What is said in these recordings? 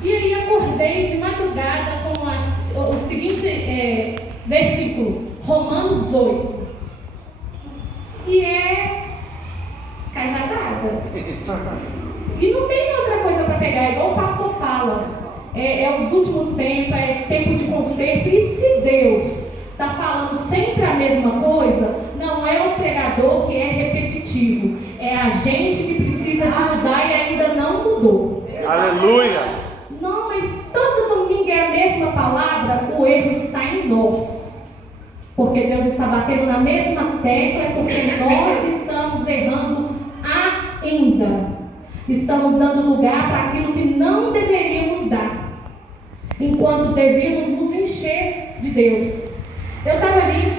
E aí acordei de madrugada com o seguinte versículo, Romanos 8. E é cajadada. E não tem outra coisa para pegar, igual o pastor fala. É os últimos tempos, é tempo de conserto. E se Deus está falando sempre a mesma coisa, não é o pregador que é repetitivo, é a gente que precisa de mudar e ainda não mudou. Aleluia! Não, mas todo domingo é a mesma palavra, o erro está em nós. Porque Deus está batendo na mesma tecla, porque nós estamos errando ainda. Estamos dando lugar para aquilo que não deveríamos dar, enquanto devíamos nos encher de Deus. Eu estava ali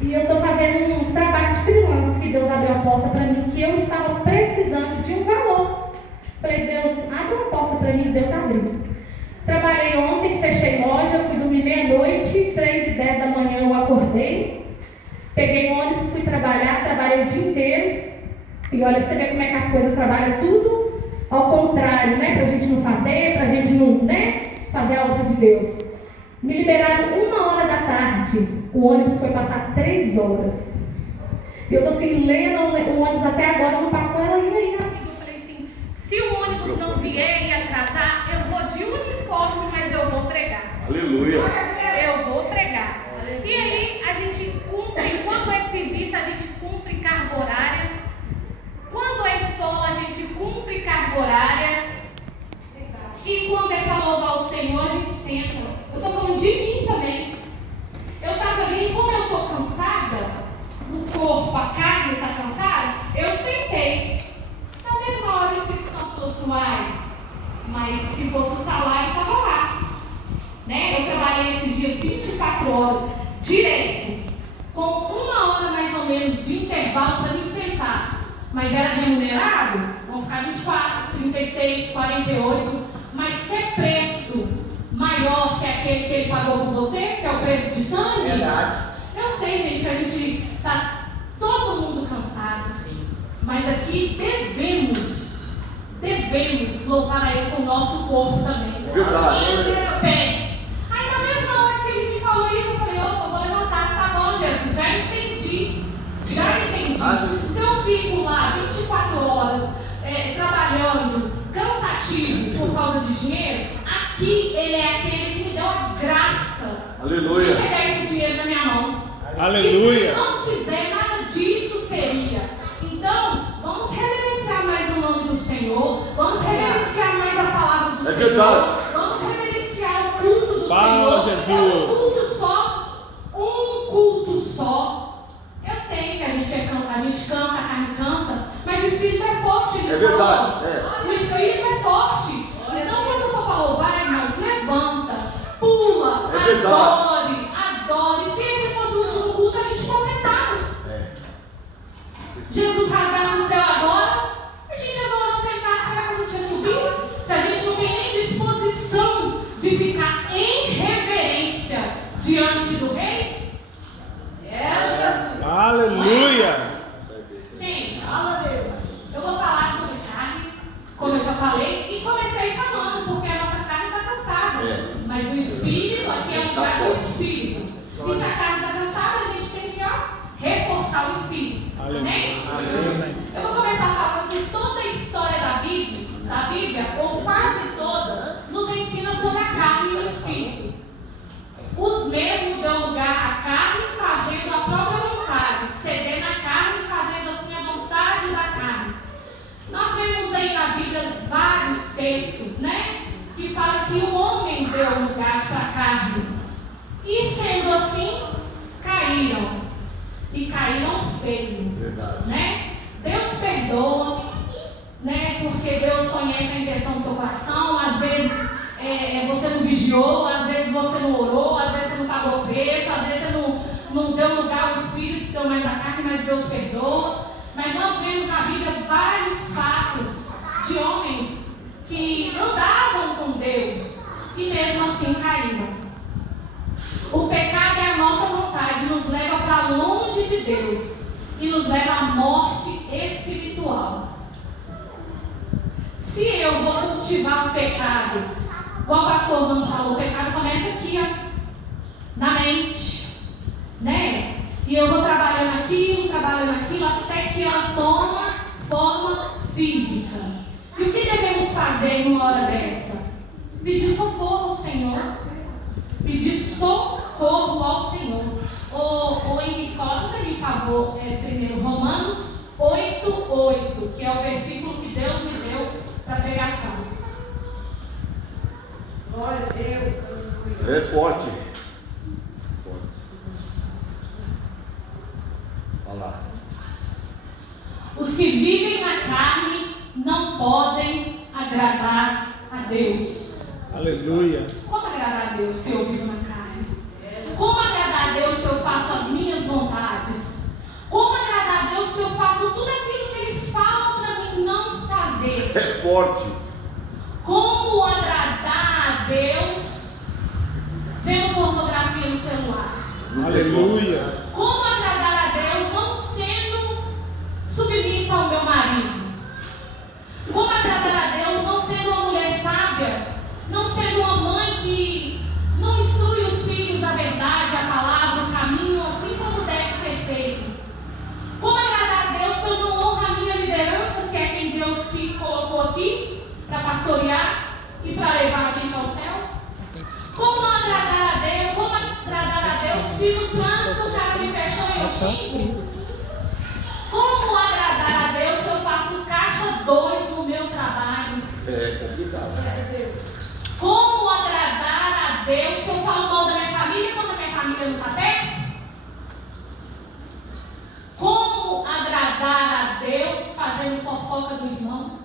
e eu estou fazendo um trabalho de freelance que Deus abriu a porta para mim, que eu estava precisando de um valor. Falei, Deus, abre uma porta para mim. Deus abriu. Trabalhei ontem, fechei loja, fui dormir meia-noite, 3h10 da manhã eu acordei, peguei o ônibus, fui trabalhar, trabalhei o dia inteiro. E olha, você vê como é que as coisas trabalham tudo ao contrário, né? Para a gente não fazer, para a gente não, fazer a obra de Deus. Me liberaram 1h da tarde, o ônibus foi passar 3 horas. E eu estou assim, lendo o ônibus até agora, não passou, ela ia aí, amiga. Eu falei assim, se o ônibus não vier e atrasar, eu vou de uniforme, mas eu vou pregar. Aleluia! Eu vou pregar. E aí, a gente cumpre, enquanto é serviço, a gente cumpre carga horária. Quando é escola, a gente cumpre carga horária. E quando é para louvar o Senhor, a gente senta. Eu estou falando de mim também. Eu estava ali, como eu estou cansada, o corpo, a carne está cansada, eu sentei. Na mesma hora o Espírito Santo falou assim, uai, mas se fosse o salário, estava lá. Eu trabalhei esses dias 24 horas direto, com 1 hora mais ou menos de intervalo para me sentar. Mas era remunerado? Vão ficar 24, 36, 48. Mas que preço maior que aquele que ele pagou por você? Que é o preço de sangue? Verdade. Eu sei, gente, que a gente está todo mundo cansado. Sim. Mas aqui devemos louvar a Ele com o nosso corpo também. Verdade. Bem, aí na mesma hora que ele me falou isso, eu falei, opa, vou levantar, tá bom, Jesus, já entendi. Se eu fico lá 24 horas trabalhando, cansativo por causa de dinheiro, aqui ele é aquele que me deu a graça. Aleluia. De chegar esse dinheiro na minha mão. Aleluia. E se ele não quiser, nada disso seria. Então, vamos reverenciar mais o nome do Senhor, vamos reverenciar mais a palavra do Senhor. Verdade. Vamos reverenciar o culto do Fala, Senhor. Jesus. É um culto só. Eu sei que a gente cansa, a carne cansa, mas o Espírito é forte. É verdade. O Espírito é forte. Então, quando eu for para louvar, irmãos, levanta, pula, adore. Se esse fosse o último culto, a gente ficou sentado. Jesus rasgasse o céu agora, a gente adorando sentado, será que a gente ia subir? Se a gente não tem nem disposição de ficar em reverência diante do Rei? Aleluia! Gente, eu vou falar sobre carne, como eu já falei, e comecei falando, porque a nossa carne está cansada. Mas o Espírito, aqui é um lugar do Espírito. E se a carne está cansada, a gente tem que reforçar o Espírito. Amém? Eu vou começar falando que toda a história da Bíblia, ou quase toda, nos ensina sobre a carne e o Espírito. Os mesmos dão lugar à carne fazendo a própria vontade, cedendo à carne e fazendo assim a vontade da carne. Nós vemos aí na Bíblia vários textos, que falam que o homem deu lugar para a carne. E sendo assim, caíram. E caíram feio. Deus perdoa, porque Deus conhece a intenção do seu coração. Às vezes você não vigiou, às vezes você não orou, às vezes você não pagou preço, às vezes você não deu lugar ao Espírito, deu mais a carne, mas Deus perdoa. Mas nós vemos na Bíblia vários fatos de homens que andavam com Deus e mesmo assim caíram. O pecado é a nossa vontade, nos leva para longe de Deus e nos leva à morte espiritual. Se eu vou cultivar o pecado Igual o pastor Mano falou, o pecado começa aqui, ó, na mente, né? E eu vou trabalhando aquilo, até que ela toma forma física. E o que devemos fazer numa hora dessa? Pedir socorro ao Senhor. Pedir socorro ao Senhor. O Henrique, coloca aí, por favor, primeiro Romanos 8:8, que é o versículo que Deus me deu para pregação. Glória a Deus. É forte. Olha lá. Os que vivem na carne não podem agradar a Deus. Aleluia. Como agradar a Deus se eu vivo na carne? Como agradar a Deus se eu faço as minhas vontades? Como agradar a Deus se eu faço tudo aquilo que Ele fala para mim não fazer? É forte. Como agradar a Deus vendo pornografia no celular? Aleluia. Como agradar a Deus não sendo submissa ao meu marido? Como agradar a Deus não sendo uma mulher sábia? Não sendo uma mãe que não instrui os filhos a verdade, a palavra, o caminho, assim como deve ser feito? Como agradar a Deus se eu não honro a minha liderança, se é quem Deus que colocou aqui para pastorear e para levar a gente ao céu? Como não agradar a Deus? Como agradar a Deus se no trânsito o cara me fechou e eu xingo? Como agradar a Deus se eu faço caixa 2 no meu trabalho? É complicado. Como agradar a Deus se eu falo mal da minha família quando a minha família não está perto? Como agradar a Deus fazendo fofoca do irmão?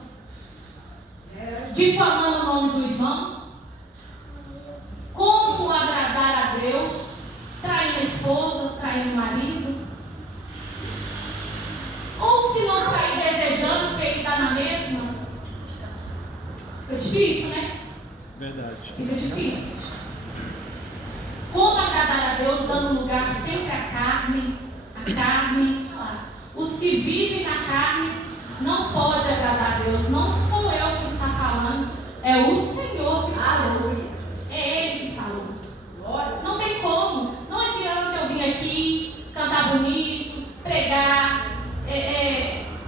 Difamando o nome do irmão? Como agradar a Deus traindo a esposa, traindo o marido? Ou se não trair desejando que ele está na mesma? Fica difícil, né? Verdade. Fica difícil. Como agradar a Deus dando lugar sempre à carne? Os que vivem na carne não podem agradar a Deus. Não sou eu que está falando, é o Senhor que falou. É Ele que falou. Não tem como. Não adianta eu vir aqui cantar bonito, pregar,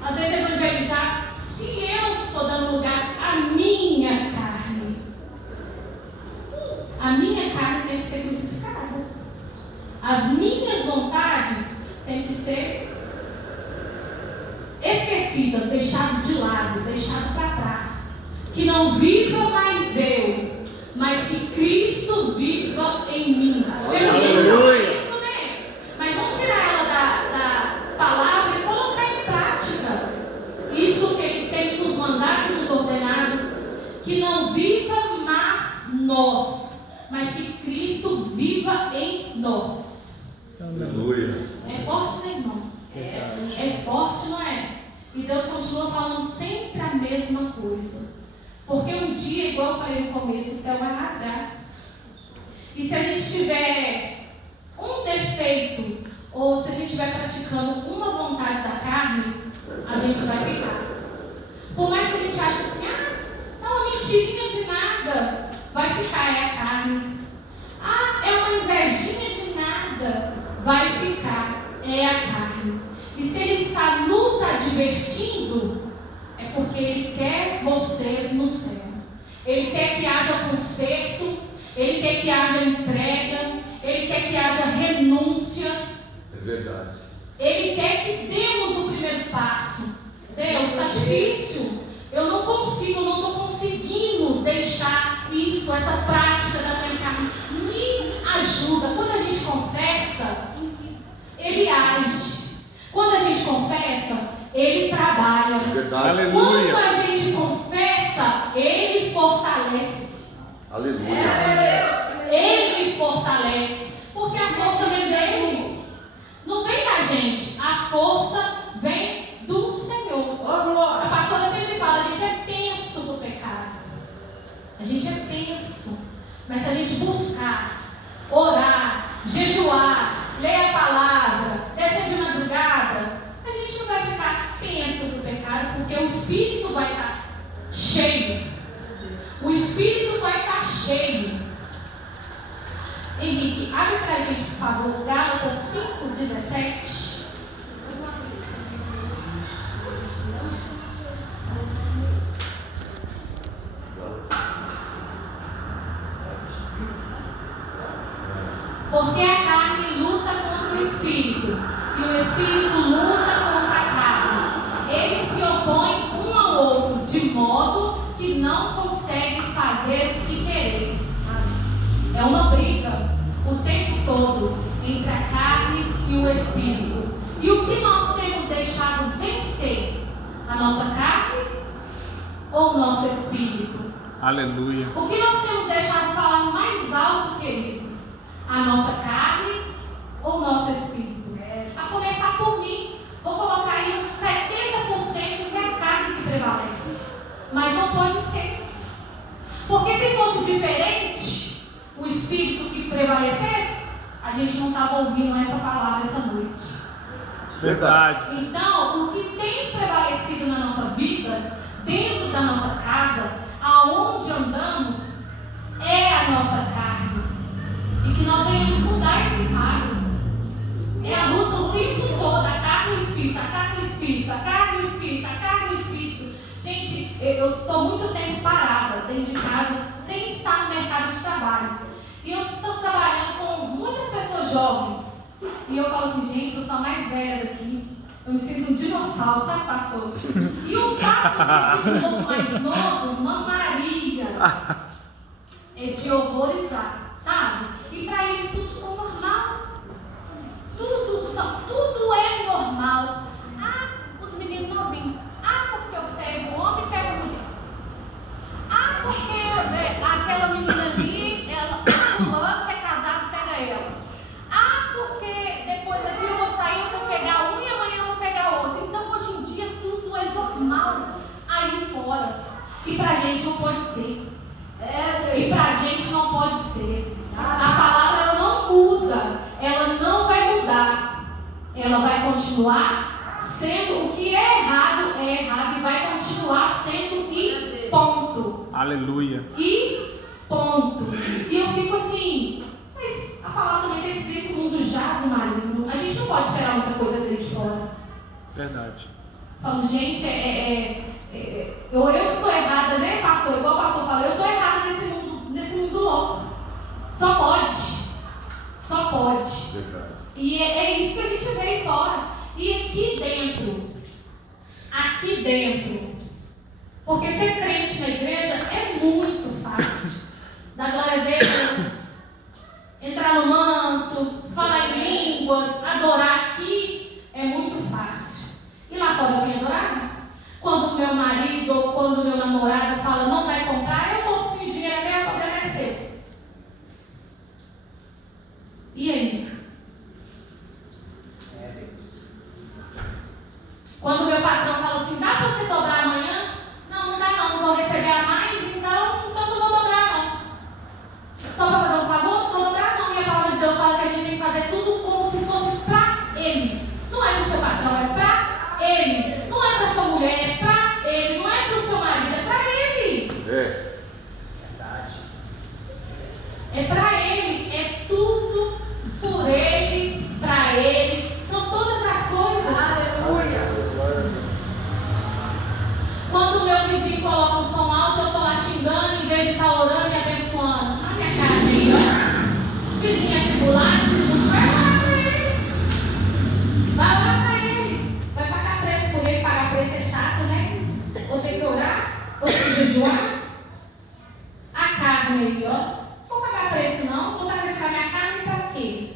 às vezes evangelizar, se eu estou dando lugar à minha carne. A minha carne tem que ser crucificada. As minhas vontades têm que ser esquecidas, deixadas de lado, deixadas para trás. Que não viva mais eu, mas que Cristo viva em mim. Aleluia. É isso mesmo. Mas vamos tirar ela da palavra e colocar em prática isso que Ele tem nos mandado e nos ordenado. Que não viva mais nós, mas que Cristo viva em nós. Aleluia. É forte, né, irmão? É forte, não é? E Deus continua falando sempre a mesma coisa. Porque um dia, igual eu falei no começo, o céu vai rasgar. E se a gente tiver um defeito, ou se a gente estiver praticando uma vontade da carne, a gente vai ficar. Por mais que a gente ache assim, é uma mentirinha de nada, vai ficar, é a carne. É uma invejinha de nada, vai ficar, é a carne. E se Ele está nos advertindo, é porque Ele quer vocês no céu. Ele quer que haja conserto, Ele quer que haja entrega, Ele quer que haja renúncias. É verdade. Ele quer que demos o primeiro passo. Deus, está difícil. Eu não consigo, não estou conseguindo deixar isso, essa prática da minha carne. Me ajuda. Quando a gente confessa, Ele age. Quando a gente confessa, Ele trabalha. É verdade. Aleluia. Quando a gente confessa, Ele fortalece. Aleluia. Ele fortalece. Porque a força vem dele. Não vem da gente. A força vem do Senhor. A pastora sempre fala, a gente é tenso do pecado. A gente é tenso. Mas se a gente buscar, orar, jejuar, ler a palavra, descer de madrugada, a gente não vai ficar tenso do pecado, porque o Espírito vai estar cheio. O Espírito vai estar cheio. Henrique, abre pra gente, por favor, Gálatas 5:17. Porque a carne luta contra o espírito, e o espírito luta contra a carne. Eles se opõem um ao outro, de modo que não consegues fazer o que quereis. É uma briga o tempo todo entre a carne e o espírito. E o que nós temos deixado vencer? A nossa carne ou o nosso espírito? Aleluia. O que nós temos deixado falar mais alto, querido? A nossa carne ou o nosso espírito? A começar por mim, vou colocar aí uns 70% que é a carne que prevalece. Mas não pode ser. Porque se fosse diferente, o espírito que prevalecesse, a gente não estava ouvindo essa palavra essa noite. Verdade. Então, o que tem prevalecido na nossa vida, dentro da nossa casa, aonde andamos, é a nossa carne. E que nós venhamos mudar esse quadro. É a luta o tempo todo, a carne e o espírito, a carne e o espírito, a carne e o espírito, a carne e o espírito. Gente, eu estou muito tempo parada dentro de casa, sem estar no mercado de trabalho. E eu estou trabalhando com muitas pessoas jovens. E eu falo assim, gente, eu sou a mais velha daqui. Eu me sinto um dinossauro, sabe, pastor? E o papo desse povo mais novo, uma Maria, é de horrorizar, sabe? E para eles tudo são normal. Tudo é normal. Ah, os meninos novinhos. Ah, porque eu pego homem e pego mulher. Ah, porque aquela menina ali, ela, fulano que é casado, pega ela. Ah, porque depois daqui eu vou sair, eu vou pegar um e amanhã eu vou pegar outro. Então hoje em dia tudo é normal aí fora. E pra gente não pode ser. E pra gente não pode ser. A palavra ela não muda, ela não vai mudar. Ela vai continuar sendo o que é errado e vai continuar sendo e ponto. Aleluia. E ponto. E eu fico assim, mas a palavra também está escrita que o mundo jaz no maligno. A gente não pode esperar muita coisa dele de fora. Verdade. Falo, gente, eu estou errada, né, pastor? Igual o pastor falou, eu estou errada nesse mundo louco. Só pode. Só pode. Verdade. E é isso que a gente vê aí fora. E aqui dentro, porque ser crente na igreja é muito fácil. Dar glória a Deus, entrar no manto, falar em línguas, adorar aqui é muito fácil. E lá fora eu tenho adorado? Quando o meu marido ou quando o meu namorado fala não vai comprar, eu compro se o dinheiro é meu, o problema é seu. E aí? Quando o meu patrão fala assim, dá para você dobrar amanhã? Não dá não, vou receber a mais, então não vou dobrar não. Só para fazer um favor, não vou dobrar não. E a palavra de Deus fala que a gente tem que fazer tudo como se fosse para Ele. Não é para o seu patrão, é para Ele. Não é para sua mulher, é para Ele. Não é para o seu marido, é para Ele. É para Ele, é tudo por Ele, para Ele. São todas as coisas. Aleluia. Quando o meu vizinho coloca um som alto, eu estou lá xingando em vez de estar orando e abençoando. A minha cara aí, ó. Vizinho aqui do lado, vai orar para ele. Vai orar para ele. Vai pagar preço por ele, pagar preço é chato, né? Vou ter que orar, vou ter que jejuar. A carne aí, ó. Não vou pagar preço não, vou sacrificar minha carne para quê?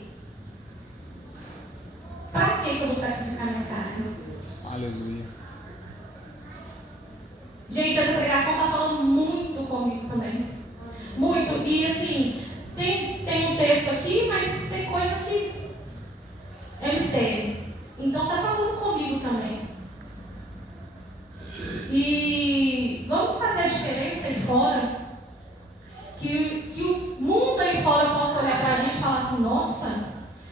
Para que eu vou sacrificar minha carne? Aleluia. Gente, essa pregação está falando muito comigo também. Muito. E assim, tem um texto aqui, mas tem coisa que é mistério. Então está falando comigo também. E vamos fazer a diferença aí fora. Que o mundo aí fora possa olhar para a gente e falar assim, nossa,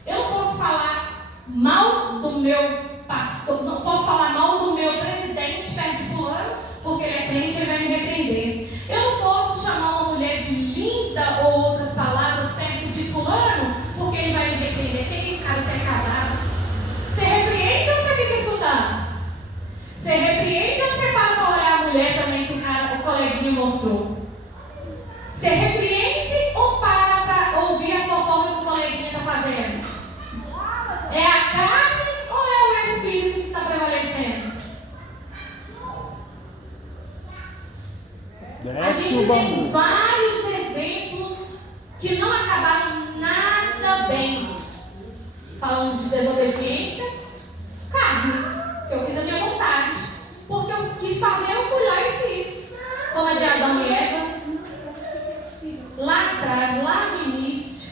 eu não posso falar mal do meu pastor, não posso falar mal do meu presidente perto de fulano, porque ele é crente, ele vai me repreender. Eu não posso chamar uma mulher de linda ou outras palavras perto de fulano, Você repreende ou você para para olhar a mulher também que o coleguinha mostrou? Você repreende ou para ouvir a fofoca que o coleguinha está fazendo? É a carne ou é o espírito que está prevalecendo? A gente tem vários exemplos que não acabaram nada bem. Falando de desobediência, carne, que eu fiz a minha vontade. Porque eu quis fazer, eu fui lá e fiz. Como a de Adão e Eva. Lá atrás, lá no início,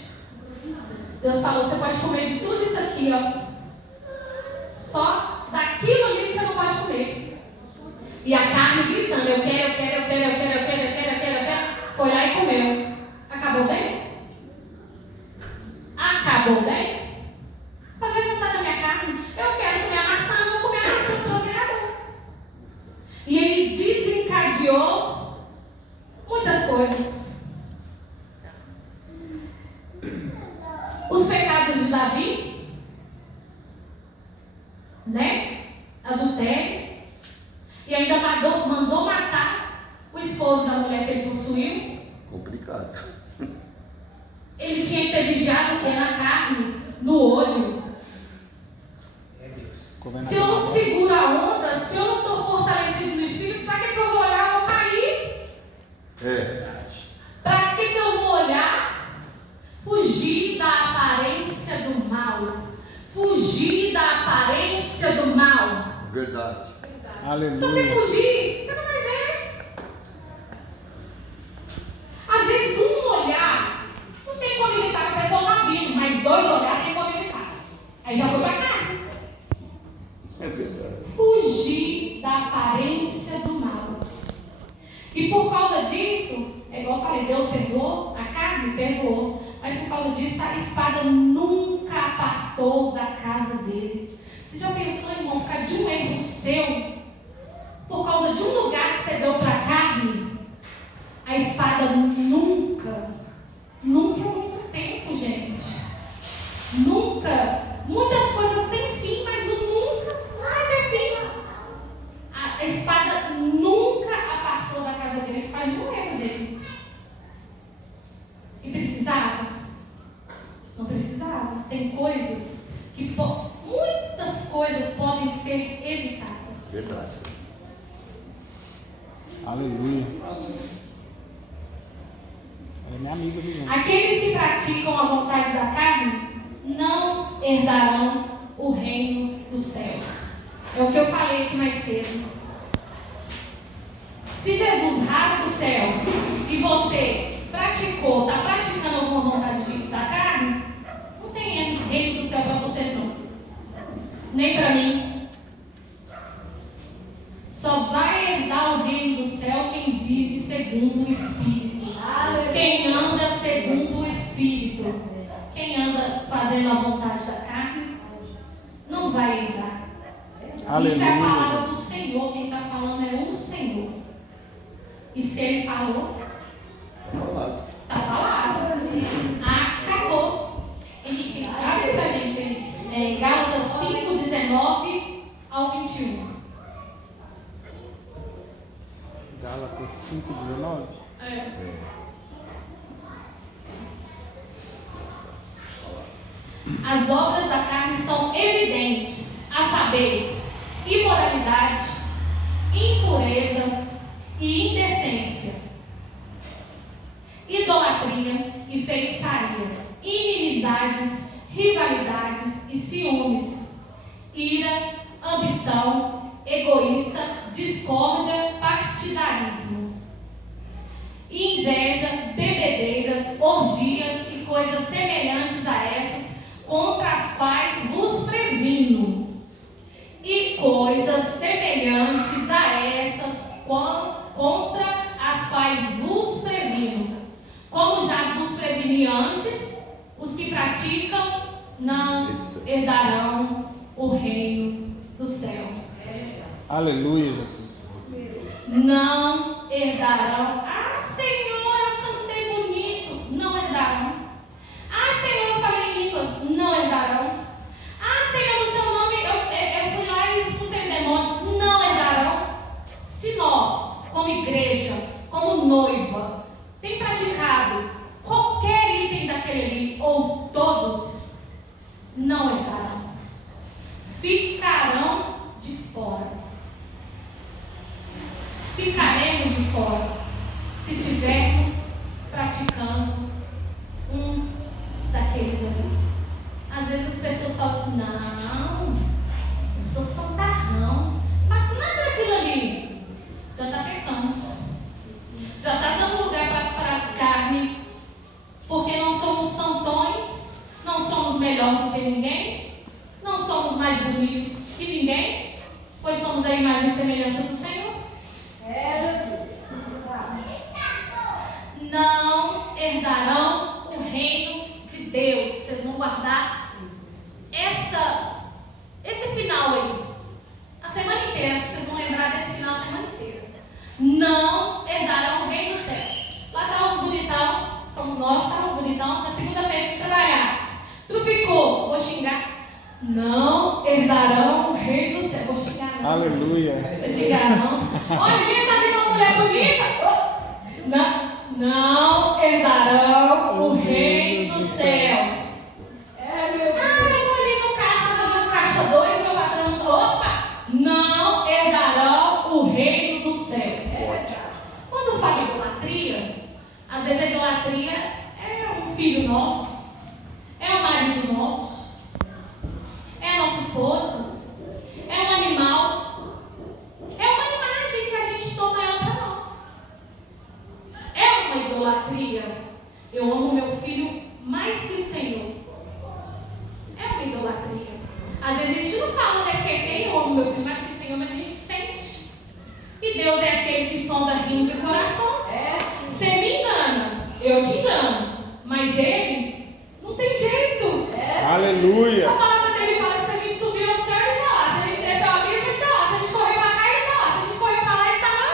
Deus falou, você pode comer de tudo isso aqui, ó. Só daquilo ali que você não pode comer. E a carne gritando, eu quero. Foi lá e comeu. Acabou bem? Acabou bem? Fazer vontade da minha carne. Eu quero comer a maçã, eu vou comer a maçã, pronto, acabou. E ele desencadeou muitas coisas. Os pecados de Davi, né? Adultério. E ainda mandou matar o esposo da mulher que ele possuiu. Complicado. Ele tinha que ter vigiado o que? Na carne, no olho. Se eu não seguro a onda, se eu não estou fortalecido no espírito, para que eu vou olhar? Eu vou cair. Para que eu vou olhar? Fugir da aparência do mal. Fugir da aparência do mal. Verdade. Aleluia. Se você fugir, você não vai ver. Às vezes um olhar não tem como evitar que a pessoa não vive, mas dois olhares tem como evitar. Aí já foi para carne. É verdade. Fugir da aparência do mal. E por causa disso, é igual eu falei, Deus perdoou, a carne perdoou, mas por causa disso a espada nunca apartou da casa dele. Você já pensou, irmão, por causa de um erro seu, por causa de um lugar que você deu para a carne, a espada nunca é muito tempo, gente. Nunca. Muitas coisas têm fim, mas o nunca vai ter fim. A espada nunca apartou da casa dele por causa de um erro dele. E precisava? Não precisava. Tem coisas que muitas coisas podem ser evitadas. Verdade. Aleluia. É minha amiga, viu? Aqueles que praticam a vontade da carne não herdarão o reino dos céus. É o que eu falei aqui mais cedo. Se Jesus rasga o céu e você está praticando alguma vontade da carne, não tem reino do céu para vocês não. Nem para mim. Só vai herdar o reino do céu quem vive segundo o Espírito. Quem anda segundo o Espírito. Quem anda fazendo a vontade da carne, não vai herdar. Aleluia. Isso é a palavra do Senhor. Quem está falando é o Senhor. E se Ele falou, está falado. Acabou. Ele abre para a gente em Gálatas 5, 19 ao 21. Gálatas 5, 19. As obras da carne são evidentes, a saber, imoralidade, impureza e indecência, idolatria e feitiçaria, inimizades, rivalidades e ciúmes, ira, ambição, egoísta, discórdia, partidarismo, inveja, bebedeiras, orgias e coisas semelhantes a essas, contra as quais vos previno. E coisas semelhantes a essas, contra as quais vos previno. Como já vos preveni antes, os que praticam não herdarão o reino do céu. Aleluia, Jesus. Não herdarão. Ah, Senhor, eu cantei bonito. Não herdarão. Ah, Senhor, eu falei em línguas. Não herdarão. Ah, Senhor, no seu nome eu fui lá e expulsei o demônio. Não herdarão. igreja, como noiva, tem praticado qualquer item daquele ali, ou todos, não herdarão. Ficarão de fora. Ficaremos de fora se tivermos praticando um daqueles ali. Às vezes as pessoas falam assim: não, eu sou santarrão, faço nada daquilo ali. Já está pecando, já está dando lugar para a carne, porque não somos santões, não somos melhor do que ninguém, não somos mais bonitos que ninguém, pois somos a imagem e semelhança do Senhor. Jesus. Não herdarão o reino de Deus. Vocês vão guardar esse final aí a semana inteira. Acho que vocês vão lembrar desse final a semana inteira. Não herdarão o reino do céu. Lá está os bonitão, somos nós, está os bonitão. Na segunda-feira tem que trabalhar. Trupicou, vou xingar. Não herdarão o reino do céu. Vou xingar não. Aleluia. Vou xingar não. Olha, menina, tá vendo uma mulher bonita? Não herdarão o reino dos céus. Eu vou ali no caixa fazer um caixa 2, meu patrão não. Opa! Não herdarão o reino dos céus. Quando fala idolatria, às vezes a idolatria é um filho nosso, é um marido nosso, é a nossa esposa, é um animal, é uma imagem que a gente toma ela para nós. É uma idolatria. Eu amo meu filho mais que o Senhor. É uma idolatria. Às vezes a gente não fala, né? Porque eu amo meu filho mais que o Senhor, mas a gente sente. E Deus é aquele que sonda rins e coração. Você me engana, eu te engano, mas Ele não tem jeito. Aleluia. A palavra dele fala que se a gente subir ao céu, Ele está lá. Se a gente descer ao abismo, Ele está lá. Se a gente correr para cá, Ele está lá. Se a gente correr para lá, Ele está lá.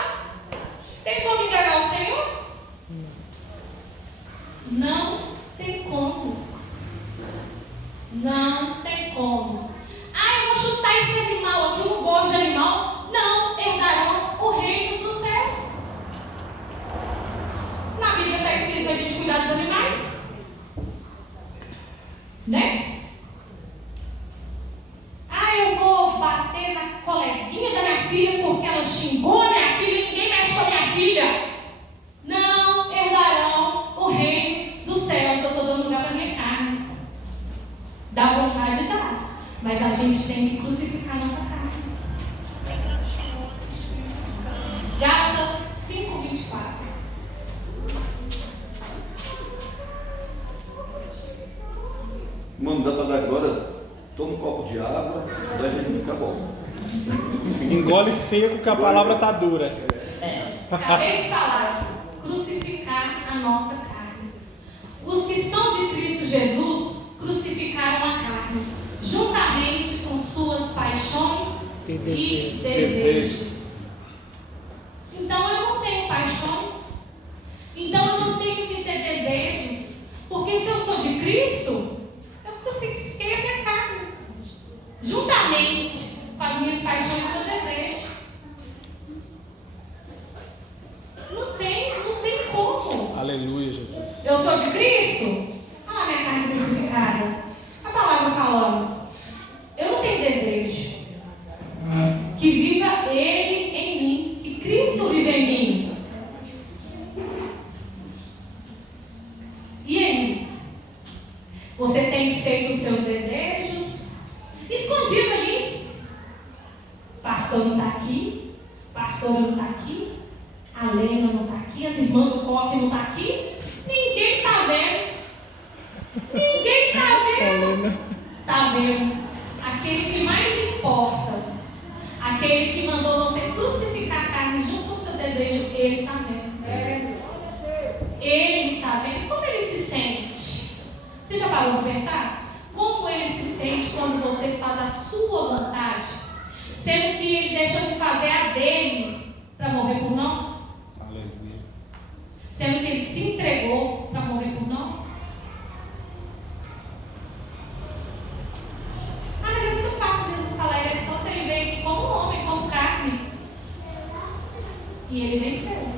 Tem como enganar o Senhor? Não tem como. Não tem como. Eu vou chutar esse animal aqui, eu não gosto de animal. Não herdarão o reino dos céus. Na Bíblia está escrito para a gente cuidar dos animais, né? Eu vou bater na coleguinha da minha filha porque ela xingou a minha filha e ninguém mexe com a minha filha. Não herdarão o reino dos céus. Eu estou dando lugar para a minha carne. Dá vontade de dar, mas a gente tem que crucificar a nossa carne. Gálatas 5:24. Mano, dá para dar agora? Toma um copo de água, daí a gente fica bom. Engole seco que a palavra está dura. Acabei de falar, crucificar a nossa carne. Os que são de Cristo Jesus crucificaram a carne, juntamente com suas paixões e desejos. Então eu não tenho paixões, então eu não tenho que ter desejos, porque se eu sou de Cristo, eu crucifiquei a minha carne, juntamente com as minhas paixões e meu desejo. Não tem como. Aleluia, Jesus. Eu sou de Cristo? Minha carne crucificada. A palavra falando, eu não tenho desejo. Que viva Ele em mim, que Cristo vive em mim. E aí? Você tem feito os seus desejos escondido ali? Pastor não está aqui, pastor não está aqui, a Lena não está aqui, as irmãs do coque não estão aqui, ninguém está vendo. Ninguém está vendo. Está vendo? Aquele que mais importa, aquele que mandou você crucificar a carne junto com o seu desejo, Ele está vendo. Ele está vendo. Como Ele se sente? Você já parou para pensar? Como Ele se sente quando você faz a sua vontade, sendo que Ele deixou de fazer a dele para morrer por nós? Aleluia. Sendo que Ele se entregou para morrer por nós? Mas é muito fácil Jesus falar, Ele é santo, Ele veio aqui como homem, como carne. E Ele venceu.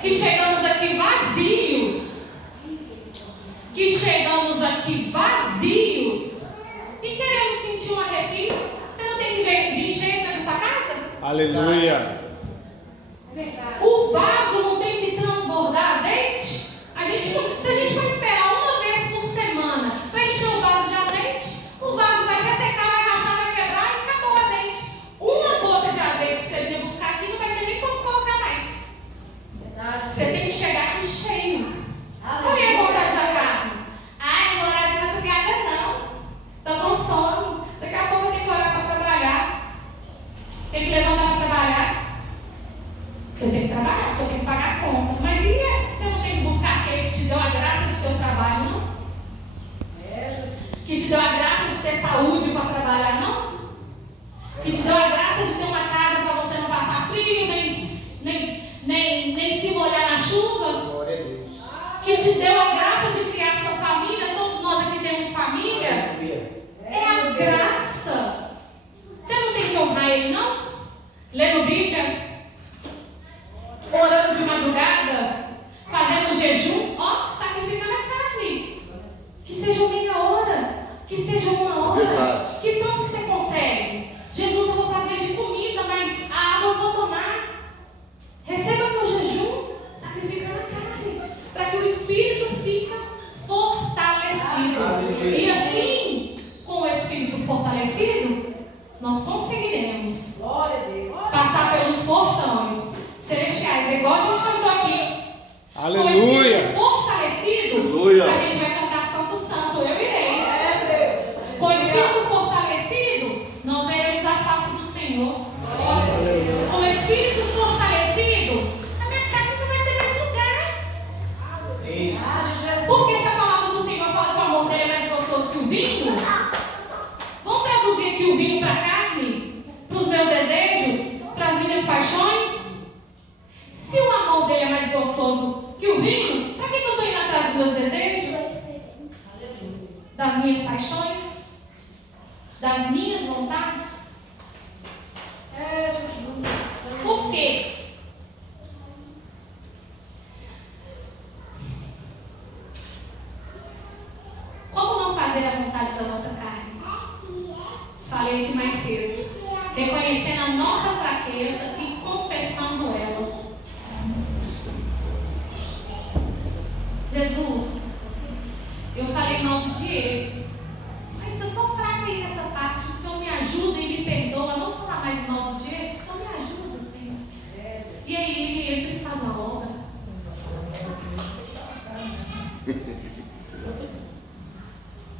que chegamos aqui vazios, e queremos sentir um arrepio. Você não tem que vir cheio dentro da sua casa? Aleluia. O vaso não tem que transbordar azeite? Se a gente for esperar uma vez por semana para encher o vaso de azeite, o vaso vai ressecar, vai rachar, vai quebrar e acabou o azeite. Uma gota de azeite que você vinha buscar aqui não vai ter nem como colocar mais. Você tem que chegar aqui cheio. Qual é a vontade da carne? Ai, não vou orar de madrugada não. Estou com sono. Daqui a pouco eu tenho que orar para trabalhar. Tem que levantar para trabalhar. Eu tenho que trabalhar, porque eu tenho que pagar a conta. Mas e você não tem que buscar aquele que te deu a graça de ter um trabalho, não? Que te deu a graça de ter saúde para trabalhar, não? Que te deu a graça de ter uma casa para você não passar frio, nem se molhar na chuva? Glória a Deus. Que te deu a graça de criar sua família? Todos nós aqui temos família. É a graça. Você não tem que honrar ele, não? Lendo Bíblia, orando de madrugada, fazendo jejum, sacrificando a carne. Que seja meia hora, que seja uma hora. Verdade. Que tanto que você consegue? Jesus, eu vou fazer de comida, mas a água eu vou tomar. Receba teu jejum, sacrificando a carne, para que o espírito fique fortalecido. E assim, com o espírito fortalecido, nós conseguiremos passar pelos portões celestiais, igual a gente cantou aqui. Aleluia. Com o espírito fortalecido, Aleluia. a gente vai cantar Santo Santo, eu irei. Com o espírito fortalecido, nós veremos a face do Senhor. Com o espírito fortalecido, a minha carne não vai ter mais lugar. Porque se a palavra do Senhor fala que o amor dele é mais gostoso que o vinho, vamos traduzir aqui o vinho para a carne, para os meus desejos, para as minhas paixões? Se o amor dele é mais gostoso que o vinho, para que eu estou indo atrás dos meus desejos? Das minhas paixões? Das minhas vontades? Por quê? Como não fazer a vontade da nossa carne? Falei aqui mais cedo. Reconhecendo a nossa fraqueza e confessando ela. Jesus, eu falei mal do Diego, mas eu sou fraca aí nessa parte. O Senhor me ajuda e me perdoa a não falar mais mal do Diego. O Senhor me ajuda, Senhor. E aí ele entra e faz a obra.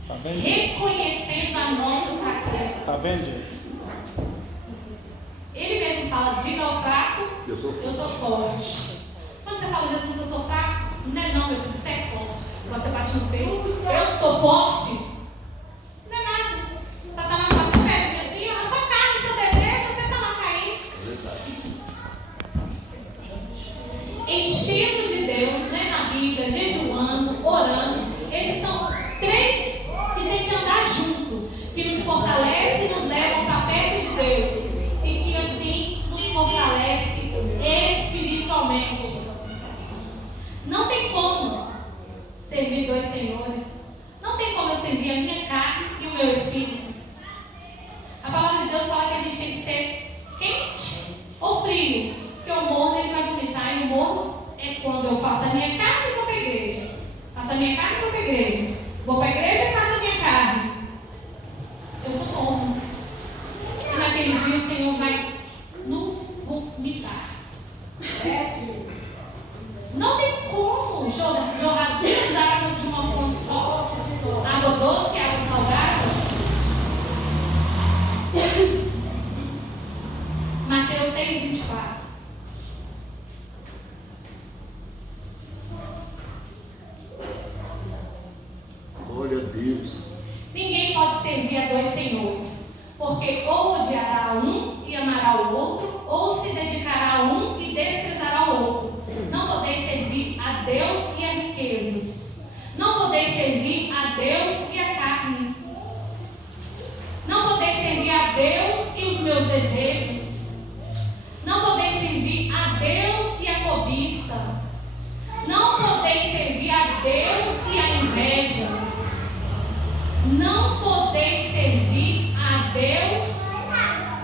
Tá vendo? Reconhecendo a nossa fraqueza. Tá vendo? Ele mesmo fala, diga ao fraco, Eu sou forte. Quando você fala, Jesus, eu sou fraco, não é não, meu filho, você é forte. Quando você bate no peito, eu sou forte, não é nada. Satanás bate o pezinho assim, a sua carne, seu desejo, você está lá caindo. Enchendo de Deus, lendo a Bíblia, jejuando, orando. Esses são os três que tem que andar junto, que nos fortalece e nos levam para perto de Deus. E que assim nos fortalece espiritualmente. Não tem como servir dois senhores. Não tem como eu servir a minha carne e o meu espírito. A palavra de Deus fala que a gente tem que ser quente ou frio. Porque o morno ele vai vomitar. E o morno é quando eu faço a minha carne e vou para a igreja. Faço a minha carne e vou para a igreja. Vou para a igreja e faço a minha carne. Eu sou morno. E naquele dia o Senhor vai nos vomitar. Não tem como jogar duas águas de uma fonte só. Água doce e água salgada. Mateus 6:24. Glória a Deus. Ninguém pode servir a dois senhores, porque ou odiará a um e amará o outro, ou se dedicará a um e desprezará o outro. Não podeis servir a Deus e a riquezas. Não podeis servir a Deus e a carne. Não podeis servir a Deus e os meus desejos. Não podeis servir a Deus e a cobiça. coração. Não podeis servir a Deus e a inveja. Não podeis servir a Deus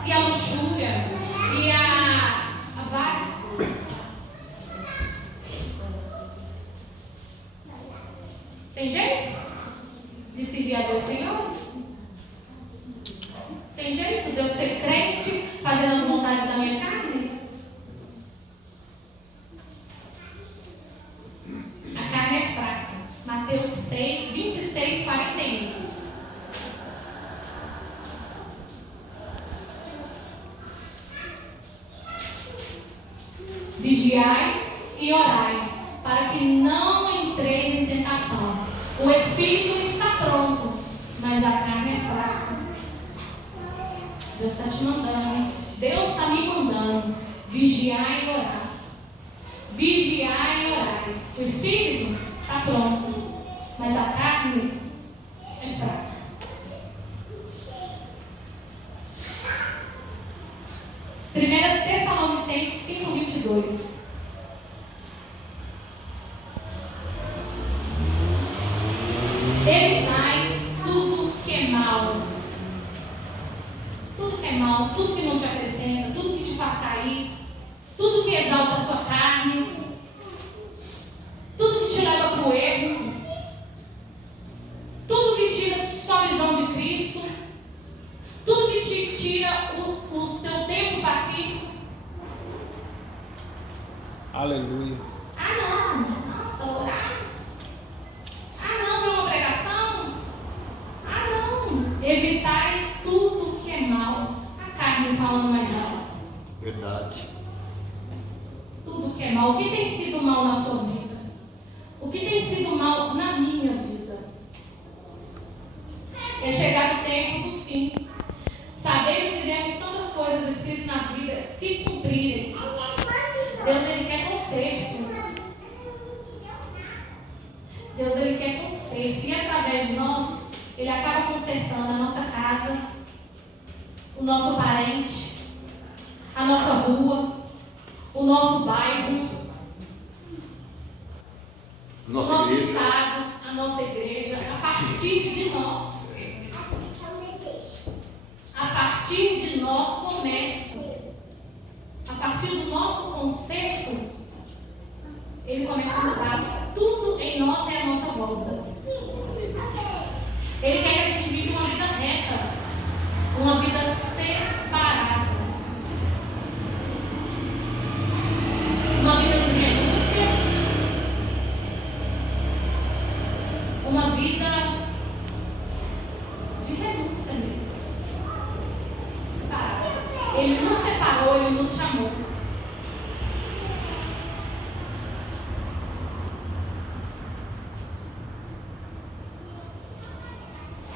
e a luxúria e a várias coisas. Tem jeito de servir a Deus senhores? Tem jeito de eu ser crente fazendo as vontades da minha carne? A carne é fraca. Mateus 6, 26, 41. Vigiai e orai, para que não entreis em tentação. O espírito está pronto, mas a carne é fraca. Deus está te mandando. Deus está me mandando. Vigiai e orai. Vigiai e orai. O espírito está pronto, mas a carne é fraca. Primeira Tessalonicenses 5:22. Evitai tudo que é mal. Tudo que é mal, tudo que não te acrescenta, tudo que te faz cair, tudo que exalta a sua carne, tudo que te leva para o erro, tudo que tira sua visão de Cristo, tudo que te tira o teu tempo para Cristo. Aleluia. Ah, não, nossa, orar. Ah, não, ver uma pregação. Ah, não, evitai tudo que é mal. A carne falando mais alto. Verdade. Tudo que é mal. O que tem sido mal na sua vida? O que tem sido mal na minha vida? É chegado o tempo do fim. Sabemos e vemos tantas coisas escritas na Bíblia se cumprirem. Deus, Ele quer conserto. Deus, Ele quer conserto. E através de nós, Ele acaba consertando a nossa casa, o nosso parente, a nossa rua, o nosso bairro, o nosso estado, a nossa igreja, a partir de nós. A partir de nós começa. A partir do nosso conserto, Ele começa a mudar. Tudo em nós é a nossa volta. Ele quer que a gente viva uma vida reta, uma vida separada, uma vida de renúncia, uma vida de renúncia mesmo. Separada. Ele nos separou, Ele nos chamou.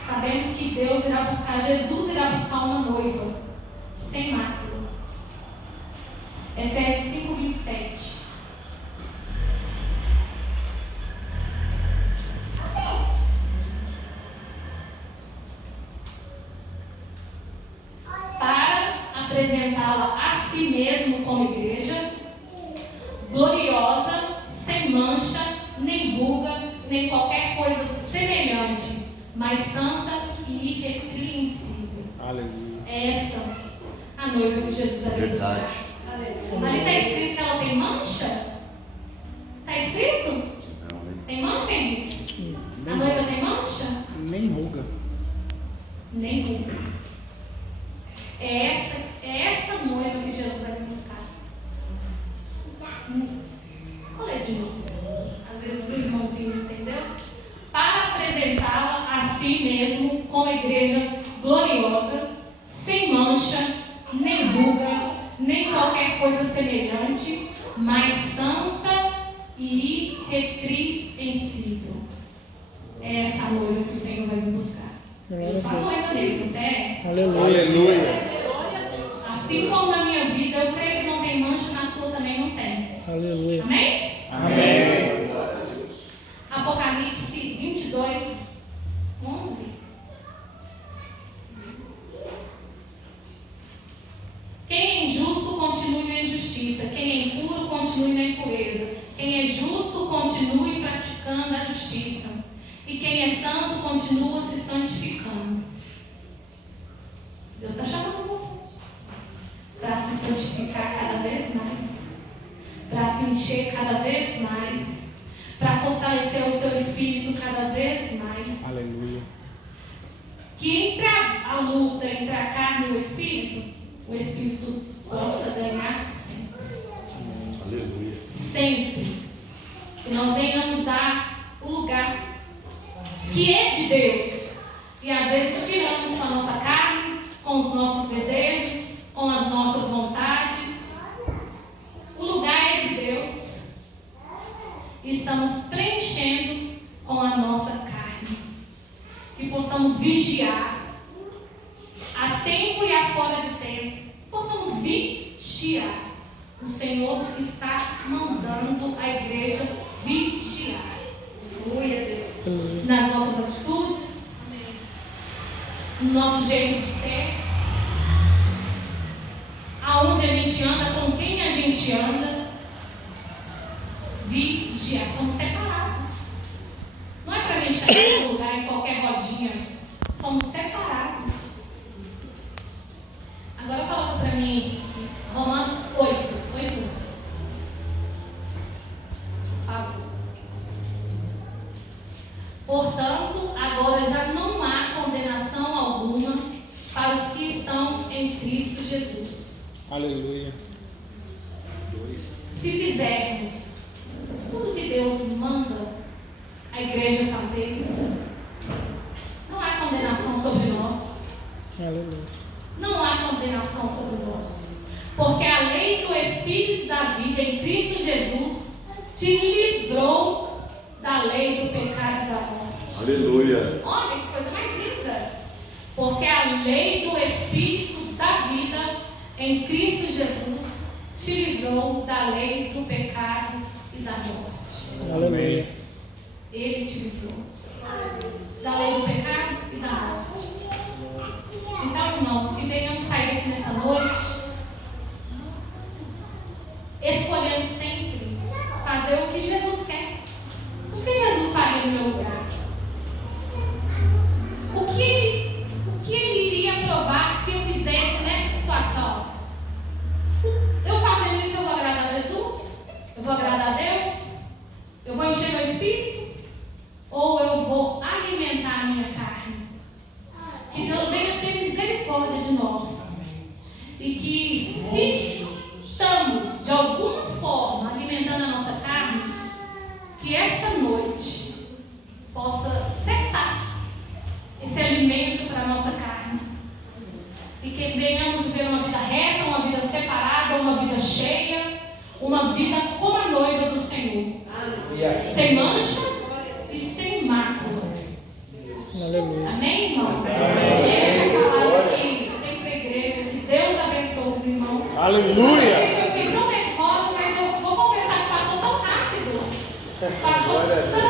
Sabemos que Deus irá buscar, Jesus irá buscar uma noiva sem mácula. Efésios 5:27. Para apresentá-la a si mesmo como igreja, gloriosa, sem mancha, nem ruga, nem qualquer coisa semelhante, mas santa e irrepreensível. Aleluia. É essa a noiva que Jesus vai buscar. Ali está escrito que ela tem mancha? Está escrito? Não, Tem mancha, Henrique? A noiva tem mancha? Nem ruga. Nem ruga. É essa noiva que Jesus vai buscar. Vou ler de novo. Às vezes o irmãozinho não entendeu. Para apresentá-la a si mesmo como igreja gloriosa, sem mancha, nem ruga, nem qualquer coisa semelhante, mas santa e irrepreensível. É essa noiva que o Senhor vai me buscar. Eu sou a noiva dele, você é? Aleluia. Assim como na minha vida, eu creio que não tem mancha, na sua também não tem. Aleluia. Amém? Amém. Apocalipse 22, 11. Quem é injusto, continue na injustiça. Quem é impuro, continue na na impureza. Quem é justo, continue praticando a justiça. E quem é santo, continua se santificando. Deus está chamando você para se santificar cada vez mais, para se encher cada vez mais, para fortalecer o seu espírito cada vez mais. Aleluia. Que entre a luta entre a carne e o espírito possa ganhar sempre. Aleluia. Sempre. Que nós venhamos dar o lugar que é de Deus. E às vezes tiramos com a nossa carne, com os nossos desejos, com as nossas vontades. O lugar é de Deus. E estamos preenchendo com a nossa carne. Que possamos vigiar a tempo e a fora de tempo. Possamos vigiar. O Senhor está mandando a igreja vigiar. Nas nossas atitudes, no nosso jeito de ser, aonde a gente anda, com quem a gente anda. Vigiar. Somos separados. Não é para a gente estar em qualquer lugar, em qualquer rodinha. Somos separados. Agora coloca para mim Romanos 8. Por favor. Portanto, agora já não há condenação alguma para os que estão em Cristo Jesus. Aleluia. Se fizermos tudo que Deus manda a igreja fazer, não há condenação sobre nós. Aleluia. Não há condenação sobre nós. Porque a lei do Espírito da vida em Cristo Jesus te livrou da lei do pecado e da morte. Aleluia. Olha que coisa mais linda. Porque a lei do Espírito da vida em Cristo Jesus te livrou da lei do pecado e da morte. Aleluia. Ele te livrou da lei do pecado e da morte. Então, irmãos, que venhamos sair aqui nessa noite escolhendo sempre fazer o que Jesus quer. O que Jesus faria no meu lugar? O que ele iria provar que eu fizesse nessa situação? Eu fazendo isso, eu vou agradar a Jesus? Eu vou agradar a Deus? Eu vou encher meu espírito? Ou eu vou alimentar a minha carne? Que Deus venha ter misericórdia de nós. E que se estamos de alguma forma alimentando a nossa carne, que essa noite possa cessar esse alimento para a nossa carne. E que venhamos ver uma vida reta, uma vida separada, uma vida cheia, uma vida como a noiva do Senhor. Sem mancha e sem mácula. Aleluia. Amém, irmãos? Essa palavra aqui tem para a igreja. Que Deus abençoe os irmãos. Aleluia. Gente, eu fiquei tão nervosa, mas eu vou confessar que passou tão rápido. Passou tão